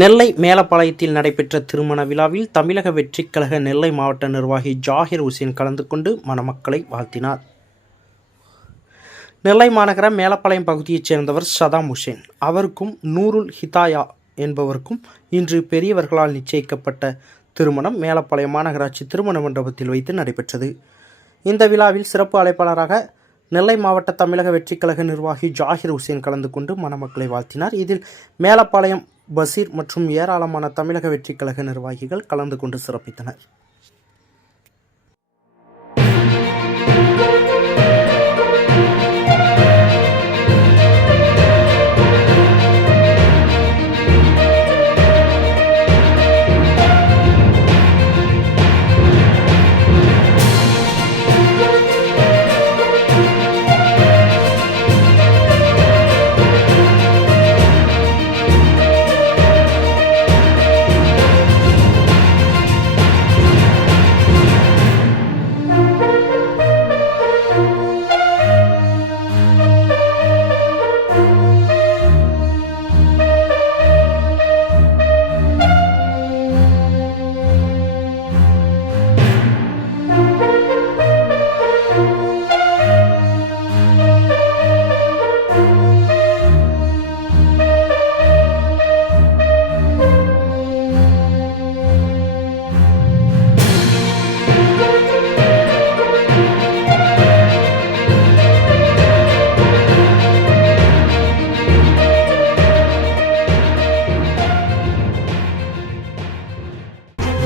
நெல்லை மேலப்பாளையத்தில் நடைபெற்ற திருமண விழாவில் தமிழக வெற்றிக் கழக நெல்லை மாவட்ட நிர்வாகி ஜாகிர் உசேன் கலந்து கொண்டு மணமக்களை வாழ்த்தினார். நெல்லை மாநகர மேலப்பாளையம் பகுதியைச் சேர்ந்தவர் சதாம் உசேன். அவருக்கும் நூருல் ஹிதாயா என்பவருக்கும் இன்று பெரியவர்களால் நிச்சயிக்கப்பட்ட திருமணம் மேலப்பாளையம் மாநகராட்சி திருமண மண்டபத்தில் வைத்து நடைபெற்றது. இந்த விழாவில் சிறப்பு அழைப்பாளராக நெல்லை மாவட்ட தமிழக வெற்றிக் கழக நிர்வாகி ஜாகிர் உசேன் கலந்து கொண்டு மணமக்களை வாழ்த்தினார். இதில் மேலப்பாளையம் பசீர் மற்றும் ஏராளமான தமிழக வெற்றிக் கழக நிர்வாகிகள் கலந்து கொண்டு சிறப்பித்தனர்.